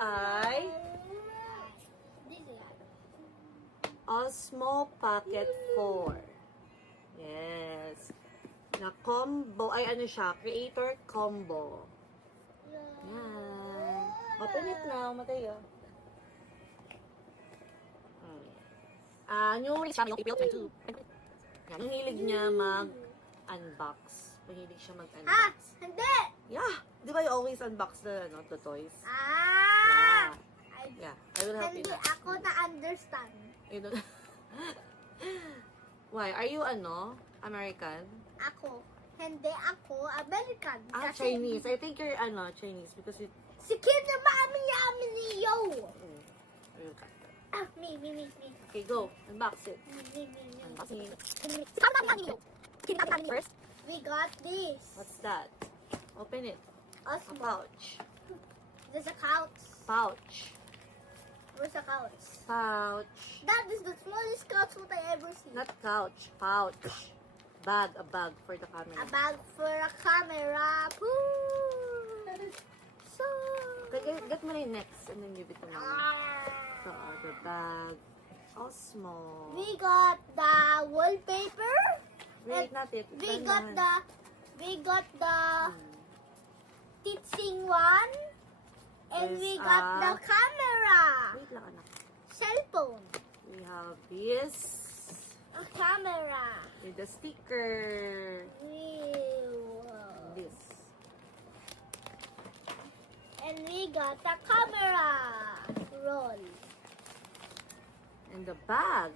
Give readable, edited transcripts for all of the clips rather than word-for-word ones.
ay Osmo Pocket 4. Yes. Na combo, ay ano siya, creator combo. Yan. Open it now, Mateo. New release siya, yung April 22. Yan, yung hilig niya mag-unbox. Mahilig siya mag-unbox. Hindi! Yeah! Di ba you always unbox the toys? Yeah. I will help you Hindi na. ako na-understand. You know. Why? Are you American? Ako. Hindi ako American. Kasi Chinese. I think you're Chinese because you... si Kid na mami yami niyo. Me. Okay, go. Unbox it. Me. Unboxing. First, we got this. What's that? Open it. A Osmo. pouch. There's a couch. Pouch. Where's a couch? Pouch. That is the smallest couch what I ever seen. Not couch. Pouch. Bag. A bag for the camera. A bag for a camera. Woo! So... Get mo na yung next and then give it to me. So, the bag. Osmo. We got the wallpaper. Wait, not it. We got the teaching one. And There's we got the camera. Wait lang, anak. Cell phone. We have this. A camera. With the sticker. This. And we got the camera roll. And the bag.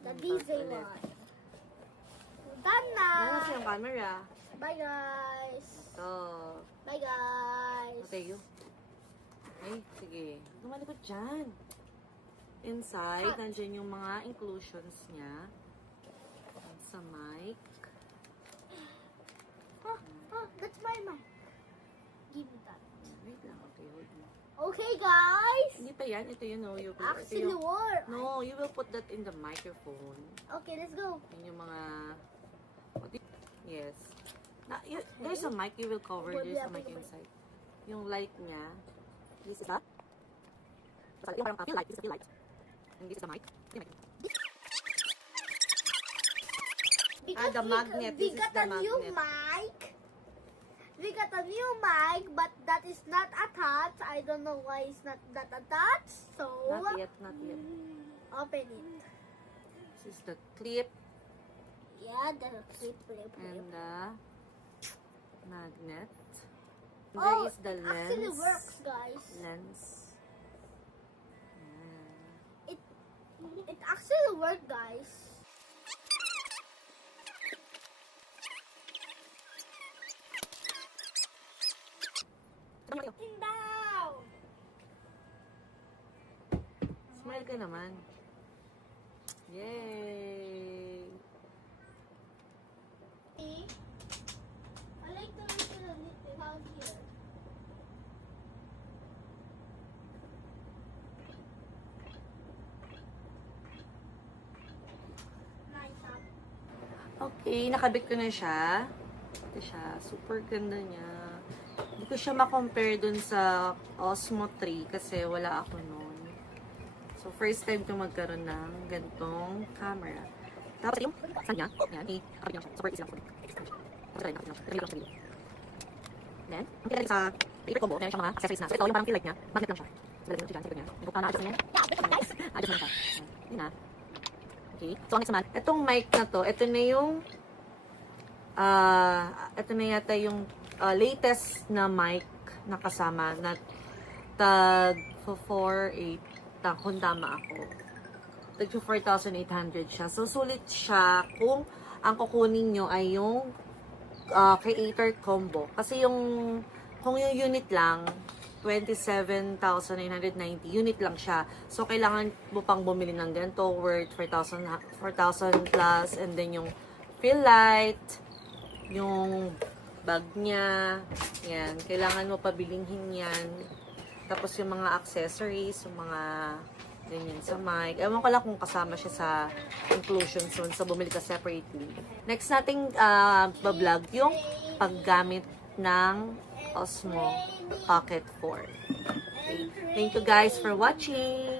The Yung diesel bag ulit. one. Done na. Nasa yung camera. Bye guys. Ito. Bye guys. Mateo. Ay, sige. Lumalikot dyan. Inside, nandyan yung mga inclusions niya. Sa mic. That's my mic. Give me that. Wait lang, okay, hold mo. Okay guys. Hindi pa yan. Ito yun, no. You will, Actually, war. no, you will put that in the microphone. Okay, let's go. Yun yung mga... Yes. There's a mic you will cover. There's a mic inside. Yung light niya. This is the... Yung parang fill light. This is the fill light. And this is the mic. Yung mic. Because the magnet. We This is got the a new magnet. mic. We got a new mic, but that is not attached. I don't know why it's not that attached. So Not yet, not yet. open it. This is the clip Yeah, the flip. and the magnet. And Oh, there is the it lens. actually works, guys. Lens. It actually works, guys. Sitting down. Smile ka naman. Yay! See? I like the little house here. Nice, huh? Okay, nakabit ko na siya. Ito siya. Super ganda niya. Hindi ko siya ma-compare dun sa Osmo 3 kasi wala ako noon. So, first time ko magkaroon ng gantong camera. Tapos, yung saan niya? Yan, nakabit niya siya. Super easy lang. Tapos, rin, nakabit niya siya. Nakabit lang siya. Then, ang pinag sa paper combo, meron siyang mga accessories na. So, ito, yung parang feel light niya. Magnet lang siya. So, lalagyan mo siya dyan. Sa niya. Na-adjust niya. Adjust na siya. Yun na. Okay. So, ang next naman, itong mic na to, ito na yung ito na yata yung latest na mic na kasama na tag 4,800 kung tama ako. Tag 4,800 siya. So, sulit siya kung ang kukunin nyo ay yung creator combo. Kasi kung yung unit lang, 27,990 unit lang siya. So, kailangan mo pang bumili ng ganito worth 4,000 plus, and then yung fill light, yung bag niya, yan. Kailangan mo pabilinghin yan. Tapos yung mga accessories, yung mga ganyan sa mic. Ewan ko lang kung kasama siya sa inclusion soon. So, bumili ka separately. Next nating bablog yung paggamit ng Osmo Pocket 4. Okay. Thank you guys for watching.